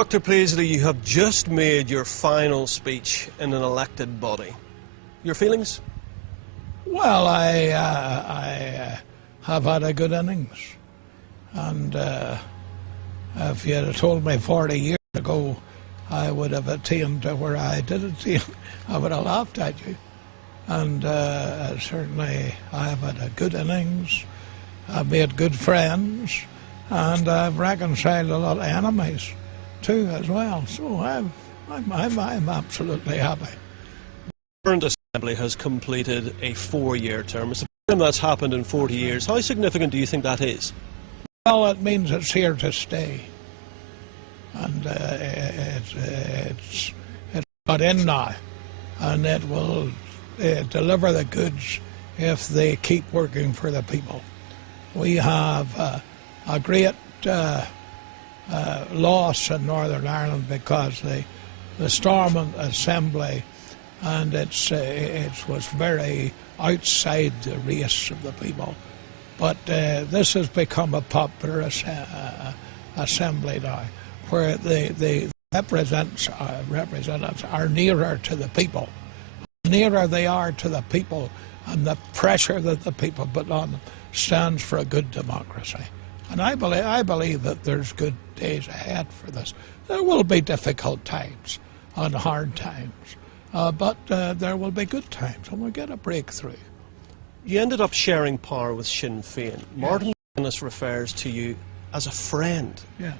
Dr. Paisley, you have just made your final speech in an elected body. Your feelings? Well, I have had a good innings, and if you had told me 40 years ago I would have attained to where I did attain, I would have laughed at you. And certainly I have had a good innings, I've made good friends, and I've reconciled a lot of enemies too as well. So I'm absolutely happy. The current Assembly has completed a 4-year term. It's the first time that's happened in 40 years. How significant do you think that is? Well, it means it's here to stay, and it's got in now, and it will deliver the goods if they keep working for the people. We have a great loss in Northern Ireland because the Stormont Assembly and it was very outside the race of the people. But this has become a popular assembly now, where the representatives are nearer to the people. The nearer they are to the people, and the pressure that the people put on them stands for a good democracy. And I believe that there's good days ahead for this. There will be difficult times and hard times, but there will be good times, and we'll get a breakthrough. You ended up sharing power with Sinn Féin. Martin McGuinness refers to you as a friend. Yes. Is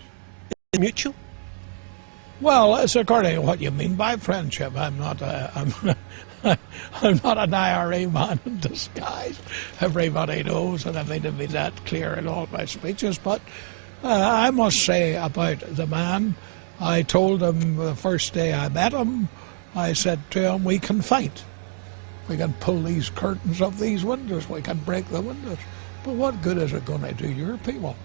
it mutual? Well, it's according to what you mean by friendship. I'm not an IRA man in disguise. Everybody knows, and I mean to be that clear in all my speeches. But I must say about the man, I told him the first day I met him, I said to him, we can fight. We can pull these curtains off these windows. We can break the windows. But what good is it going to do your people?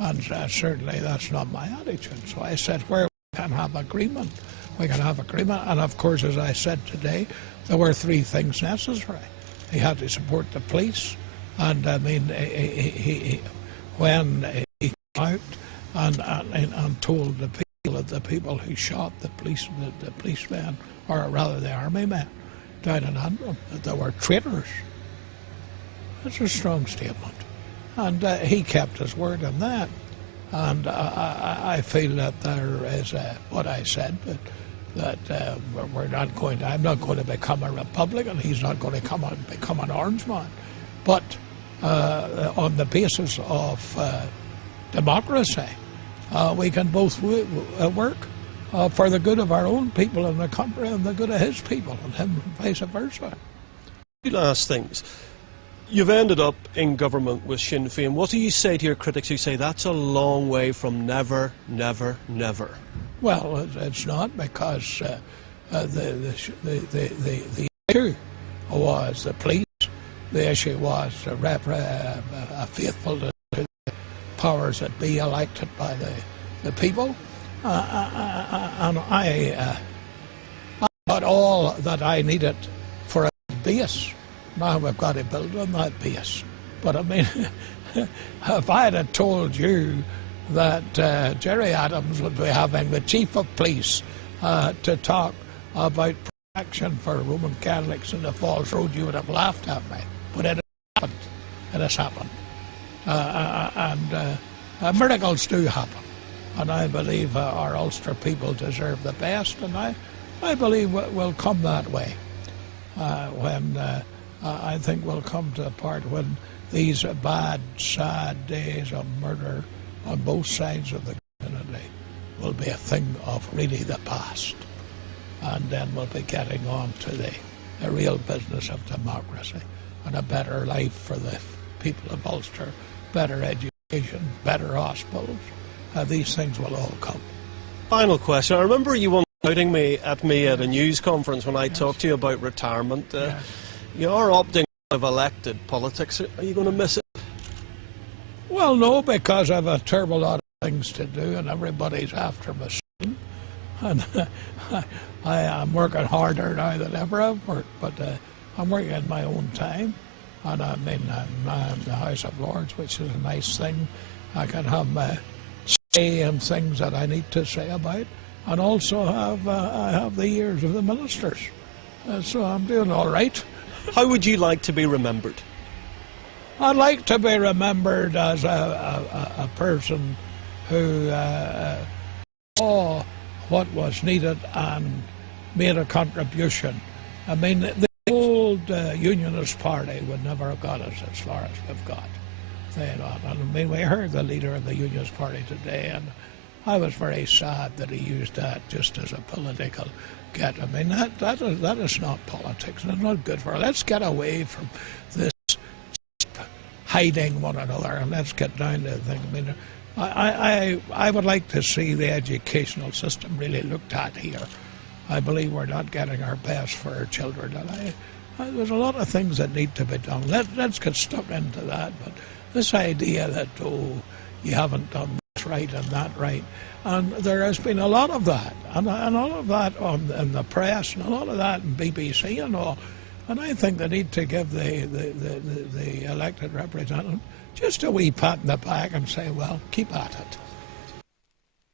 And certainly that's not my attitude. So I said, where we can have agreement, we can have agreement. And of course, as I said today, there were 3 things necessary. He had to support the police, and I mean, when he came out and told the people who shot the policemen, or rather the army men, down in Antrim, that they were traitors. That's a strong statement. And he kept his word on that. And I feel that there is what I said, that I'm not going to become a Republican, he's not going to become an Orangeman. But on the basis of democracy, we can both work for the good of our own people in the country and the good of his people, and him vice versa. Two last things. You've ended up in government with Sinn Féin. What do you say to your critics who say that's a long way from never, never, never? Well, it's not, because the issue was the police. The issue was faithful to the powers that be elected by the people. And I got all that I needed for a base. Now we've got to build on that base. But I mean, if I had told you that Jerry Adams would be having the chief of police to talk about protection for Roman Catholics in the Falls Road, you would have laughed at me. But it has happened. It has happened. And miracles do happen. And I believe our Ulster people deserve the best, and I believe it will come that way. When I think we'll come to a part when these bad, sad days of murder on both sides of the community will be a thing of really the past. And then we'll be getting on to the real business of democracy and a better life for the people of Ulster, better education, better hospitals. These things will all come. Final question. I remember you once shouting at me at a news conference when I talked to you about retirement. You are opting out of elected politics. Are you going to miss it? Well, no, because I have a terrible lot of things to do, and everybody's after my son. And I am working harder now than ever I've worked, but I'm working in my own time. And I'm in the House of Lords, which is a nice thing. I can have my say and things that I need to say about, and also I have the ears of the ministers. So I'm doing all right. How would you like to be remembered? I'd like to be remembered as a person who saw what was needed and made a contribution. I mean, the old Unionist Party would never have got us as far as we've got. And I mean, we heard the leader of the Unionist Party today, and I was very sad that he used that just as a political get. I mean, that is not politics, and it's not good for us. Let's get away from this hiding one another, and let's get down to the thing. I mean, I would like to see the educational system really looked at here. I believe we're not getting our best for our children, and there's a lot of things that need to be done. Let's get stuck into that. But this idea that, oh, you haven't done this right and that right, and there has been a lot of that, and all of that in the press, and a lot of that in BBC and all. And I think they need to give the elected representative just a wee pat in the back and say, well, keep at it.